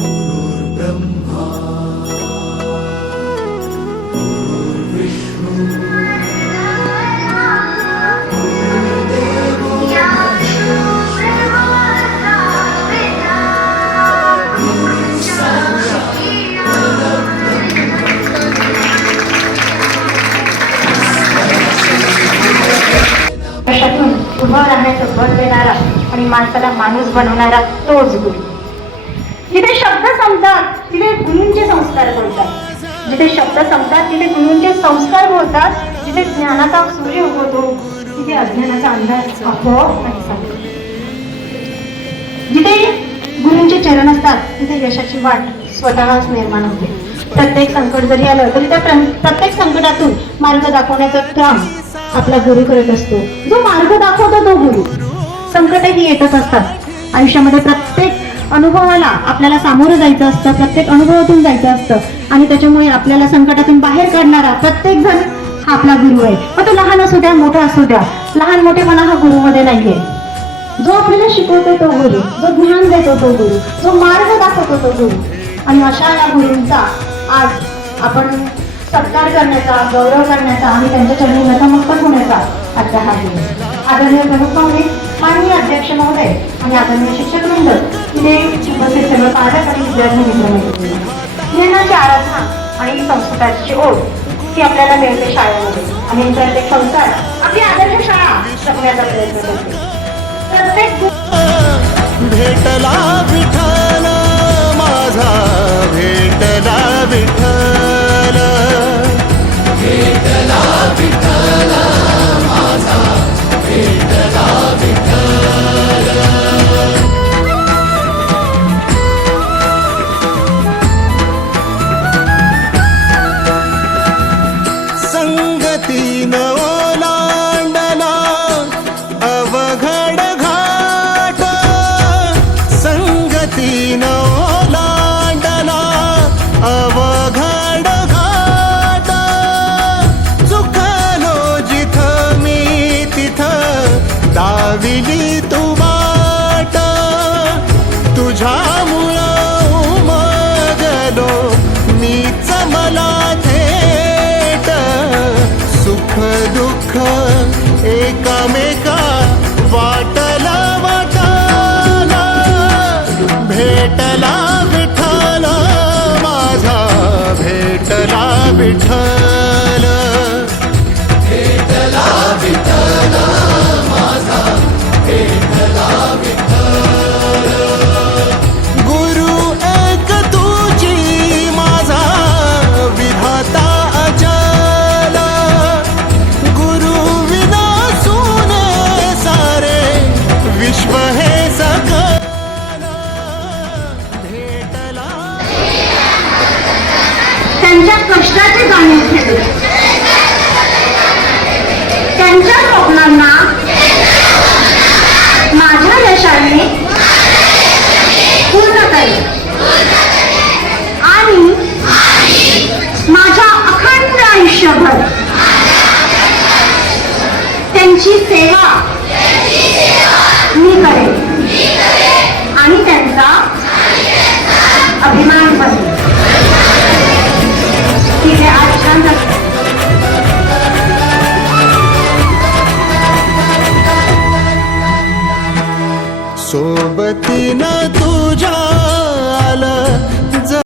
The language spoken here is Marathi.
गुरुर्ब्रह्मा गुरुर्विष्णू गुरुर्देवो कशातून उभं राहण्याचं बळ देणारा आणि माणसाला माणूस बनवणारा तोच गुरु. जिथे शब्द संपतात तिथे गुरूंचे संस्कार बोलतात, जिथे शब्द संपतात तिथे गुरूंचे संस्कार बोलतात, जिथे ज्ञानाचा सूर्य उगवतो तिथे अज्ञानाचा अंधार आपोआप नाहीसा. जिथे गुरूंचे चरण असतात तिथे यशाची वाट स्वतःच निर्माण होते. प्रत्येक संकट जरी आलं तरी त्या प्रत्येक संकटातून मार्ग दाखवण्याचं काम आपला गुरु करत असतो. जो मार्ग दाखवतो तो गुरु. संकटही येतच असतात आयुष्यामध्ये. प्रत्येक अनुभवाला आपल्याला सामोरं जायचं असतं, प्रत्येक अनुभवातून जायचं असतं आणि त्याच्यामुळे आपल्याला संकटातून बाहेर काढणारा प्रत्येक जण हा आपला गुरु आहे. मग तो लहान असू द्या मोठा असू द्या, लहान मोठेपणा हा गुरुमध्ये नाहीये. जो आपल्याला शिकवतो तो गुरु, जो ज्ञान देतो तो गुरु, जो मार्ग दाखवतो तो गुरु. आणि अशा या गुरूंचा आज आपण सत्कार करण्याचा, गौरव करण्याचा आणि त्यांच्या चरणी नतमस्तक होण्याचा आजचा हा दिवस. आदरणीय प्रमुख पाहुणे, माननीय अध्यक्ष महोदय आणि आदरणीय शिक्षक वृंद, इथे उपस्थित सर्व पालक आणि विद्यार्थी मित्रमैत्रिणी, ज्ञानाची आराधना आणि संस्कृताची ओढ ही आपल्याला मिळते शाळेमध्ये आणि प्रत्येक संस्कार आपली आदर्श शाळा जपण्याचा प्रयत्न करते. प्रत्येक भेटला विठ्ठल माझा, भेटला विठ्ठल, भेटला विठ्ठल माझा, भेटला विठ्ठल. संगतीन ओलांडला अवघड घाट, संगतीन ओलांडला अवघड घाट. चुकलो जिथं मी तिथं दाविली तू वाट. तुझ्यामुळं उमगलो मीच मला थेट. सुख दुःख एकमेका वाटला वाटाला. भेटला विठ्ठल माझा, भेटला विठ्ठल, भेटला विठ्ठल माझा, भेटला विठ्ठल. गुरु एक तुझी माझा विधाता अचल. गुरु विना सुने सारे विश्व हे सकल. भेटला त्यांच्या कष्टाचे जाणीव ठेवले, त्यांच्या स्वप्नांना माझ्या यशाने पूर्ण केले आणि माझ्या अखंड आयुष्यभर त्यांची सेवा मी करेन आणि त्यांचा अभिमान बनेल. ठीक आहे, आज छान झालं. सोबतीनं तुझ्या